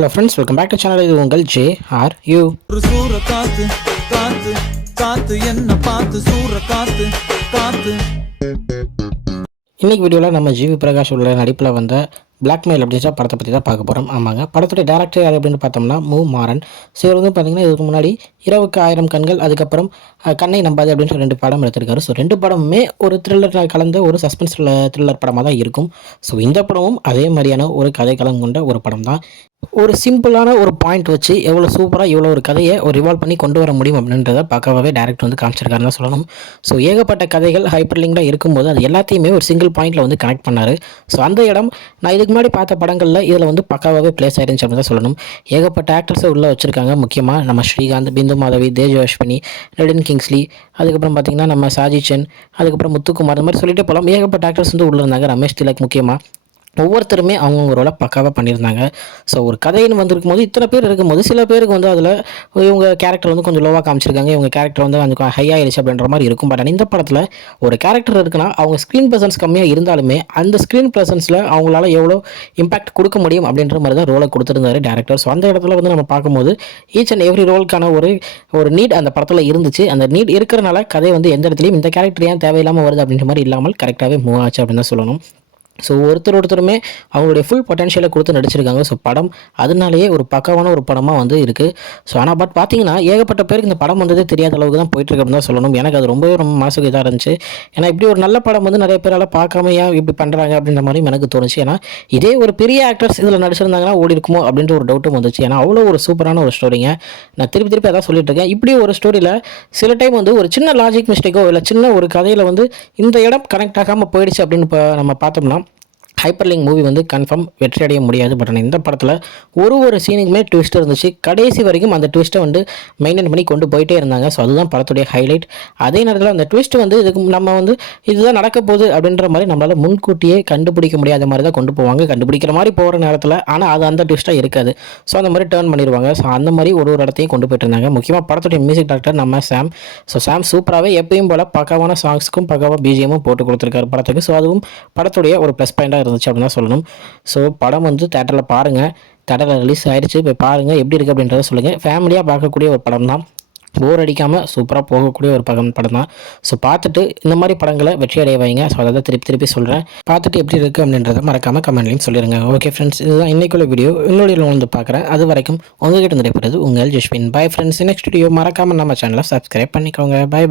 Hello friends, welcome back to channel. இது உங்கள் JRU. ஒரு சூற காத்து காத்து காத்து என்ன பார்த்து சூற காத்து காத்து. இன்னைக்கு வீடியோவில் நம்ம ஜிவி பிரகாஷ் உள்ள நடிப்பில் வந்த பிளாக்மெயில் அப்படின்ற படத்தை பற்றி தான் பார்க்க போகிறோம். ஆமாங்க, படத்துடைய டேரக்டர் யார் அப்படின்னு பார்த்தோம்னா மாறன். ஸோ இவர் வந்து பார்த்திங்கன்னா இதுக்கு முன்னாடி இரவுக்கு 1000 கண்கள், அதுக்கப்புறம் கண்ணை நம்பாது அப்படின்ற 2 படம் எடுத்திருக்காரு. ஸோ 2 படமுமே ஒரு த்ரில்லர் கலந்த ஒரு சஸ்பென்ஸ் த்ரில்லர் படமாக தான் இருக்கும். ஸோ இந்த படமும் அதே மாதிரியான ஒரு கதை களம் கொண்ட ஒரு படம் தான். ஒரு சிம்பிளான ஒரு பாயிண்ட் வச்சு எவ்வளோ சூப்பராக இவ்வளோ ஒரு கதையை ஒரு ரிவால்வ் பண்ணி கொண்டு வர முடியும் அப்படின்றத பக்காவே டேரக்டர் வந்து காமிச்சிருக்காருன்னு தான் சொல்லணும். ஸோ ஏகப்பட்ட கதைகள் ஹைப்பர் லிங்காக இருக்கும்போது அது எல்லாத்தையுமே ஒரு சிங்கிள் பாயிண்டில் வந்து கனெக்ட் பண்ணார். ஸோ அந்த இடம் நான் இதுக்கு முன்னாடி பார்த்த படங்களில் இதில் வந்து பக்காவே பிளேஸ் ஆயிருந்துச்சு அப்படின்னு தான் சொல்லணும். ஏகப்பட்ட ஆக்டர்ஸை உள்ளே வச்சுருக்காங்க. முக்கியமாக நம்ம ஸ்ரீகாந்த், பிந்து மாதவி, தேஜ் அஸ்வினி, ரெடின் கிங்ஸ்லி, அதுக்கப்புறம் பார்த்திங்கன்னா நம்ம சாஜி சென், அதுக்கப்புறம் முத்துக்குமார், இந்த மாதிரி சொல்லிட்டு போகலாம். ஏகப்பட்ட ஆக்டர்ஸ் வந்து உள்ளே இருந்தாங்க. ரமேஷ் திலக் முக்கியமாக ஒவ்வொருத்தருமே அவங்கவுங்க ரோலை பக்காவாக பண்ணியிருந்தாங்க. ஸோ ஒரு கதைன்னு வந்திருக்கும் போது இத்தனை பேர் இருக்கும்போது சில பேருக்கு வந்து அதில் இவங்க கேரக்டர் வந்து கொஞ்சம் லோவாக காமிச்சிருக்காங்க, இவங்க கேரக்டர் வந்து கொஞ்சம் ஹை ஆயிடுச்சு அப்படின்ற மாதிரி இருக்கும். பட் இந்த படத்தில் ஒரு கேரக்டர் இருக்குன்னா அவங்க ஸ்க்ரீன் ப்ரெசன்ஸ் கம்மியாக இருந்தாலுமே அந்த ஸ்க்ரீன் ப்ரெசன்ஸில் அவங்களால எவ்வளோ இம்பாக்ட் கொடுக்க முடியும் அப்படின்ற மாதிரி தான் ரோலை கொடுத்துருந்தாரு டேரக்டர். ஸோ அந்த இடத்துல வந்து நம்ம பார்க்கும்போது ஈச் அண்ட் எவ்ரி ரோலுக்கான ஒரு நீட் அந்த படத்தில் இருந்துச்சு. அந்த நீட் இருக்கிறனால கதை வந்து எந்த இடத்துலையும் இந்த கேரக்டர் ஏன் தேவையில்லாமல் வருது அப்படின்ற மாதிரி இல்லாமல் கரெக்டாகவே மூவ் ஆச்சு அப்படின்னு தான் சொல்லணும். ஸோ ஒருத்தருமே அவங்களுடைய ஃபுல் பொட்டன்ஷியலை கொடுத்து நடிச்சிருக்காங்க. ஸோ படம் அதனாலேயே ஒரு பக்காவான ஒரு படமாக வந்து இருக்குது. ஸோ ஆனால் பட் பார்த்தீங்கன்னா ஏகப்பட்ட பேருக்கு இந்த படம் வந்ததே தெரியாத அளவுக்கு தான் போயிட்டுருக்கு அப்படின்னு தான் சொல்லணும். எனக்கு அது ரொம்ப மனசுக்கு இதாக இருந்துச்சு. ஏன்னா இப்படி ஒரு நல்ல படம் வந்து நிறைய பேரால் பார்க்காம ஏன் இப்படி பண்ணுறாங்க அப்படின்ற மாதிரி எனக்கு தோணுச்சு. ஏன்னா இதே ஒரு பெரிய ஆக்டர்ஸ் இதில் நடிச்சிருந்தாங்கன்னா ஓடி இருக்குமோ அப்படின்ற ஒரு டவுட்டும் வந்துச்சு. ஏன்னா அவ்வளோ ஒரு சூப்பரான ஒரு ஸ்டோரிங்க. நான் திருப்பி அதான் சொல்லிட்டு இருக்கேன். இப்படி ஒரு ஸ்டோரியில் சில டைம் வந்து ஒரு சின்ன லாஜிக் மிஸ்டேக்கோ இல்லை சின்ன ஒரு கதையில் வந்து இந்த இடம் கனெக்ட் ஆகாமல் போயிடுச்சு அப்படின்னு இப்போ நம்ம பார்த்தோம்னா ஹைப்பர் லிங்க் மூவி வந்து கன்ஃபார்ம் வெற்றி அடைய முடியாது. பட் ஆனால் இந்த படத்தில் ஒரு சீனுக்குமே ட்விஸ்ட் இருந்துச்சு. கடைசி வரைக்கும் அந்த ட்விஸ்ட்டை வந்து மெயின்டைன் பண்ணி கொண்டு போயிட்டே இருந்தாங்க. ஸோ அதுதான் படத்துடைய ஹைலைட். அதே நேரத்தில் அந்த ட்விஸ்ட் வந்து இதுக்கு நம்ம வந்து இதுதான் நடக்க போகுது அப்படின்ற மாதிரி நம்மளால் முன்கூட்டியே கண்டுபிடிக்க முடியாத மாதிரி தான் கொண்டு போவாங்க. கண்டுபிடிக்கிற மாதிரி போகிற நேரத்தில் ஆனால் அது அந்த ட்விஸ்ட்டாக இருக்காது. ஸோ அந்த மாதிரி டேர்ன் பண்ணிடுவாங்க. ஸோ அந்த மாதிரி ஒரு இடத்தையும் கொண்டு போயிட்டு இருந்தாங்க. முக்கியமாக படத்துடைய மியூசிக் டைரக்டர் நம்ம சாம். ஸோ சாம் சூப்பராகவே எப்பயும் போல் பக்காவான சாங்ஸ்க்கும் பக்காவாக பிஜிஎம்மும் போட்டு கொடுத்துருக்காரு படத்துக்கு. ஸோ அதுவும் படத்துடைய ஒரு ப்ளஸ் பாயிண்டாக இருந்துச்சு அப்படின்னு தான் சொல்லணும். ஸோ படம் வந்து தேட்டரில் பாருங்கள். தேட்டரில் ரிலீஸ் ஆகிடுச்சு, போய் பாருங்கள் எப்படி இருக்குது அப்படின்றத சொல்லுங்கள். ஃபேமிலியாக பார்க்கக்கூடிய ஒரு படம் தான். போர் அடிக்காமல் சூப்பராக போகக்கூடிய ஒரு படம் தான். ஸோ பார்த்துட்டு இந்த மாதிரி படங்களை வெற்றி அடைய வைங்க. ஸோ அதை தான் திருப்பி சொல்கிறேன். பார்த்துட்டு எப்படி இருக்குது அப்படின்றத மறக்காமல் கமெண்ட்லையும் சொல்லிடுங்க. ஓகே ஃப்ரெண்ட்ஸ், இதுதான் இன்றைக்குள்ள வீடியோ. இன்னொரு வந்து பார்க்குறேன். அது வரைக்கும் உங்ககிட்ட நிறைய உங்கள் Jaswin. Bye friends. Next video மறக்காமல் நம்ம சேனலை சப்ஸ்கிரைப் பண்ணிக்கோங்க. பை.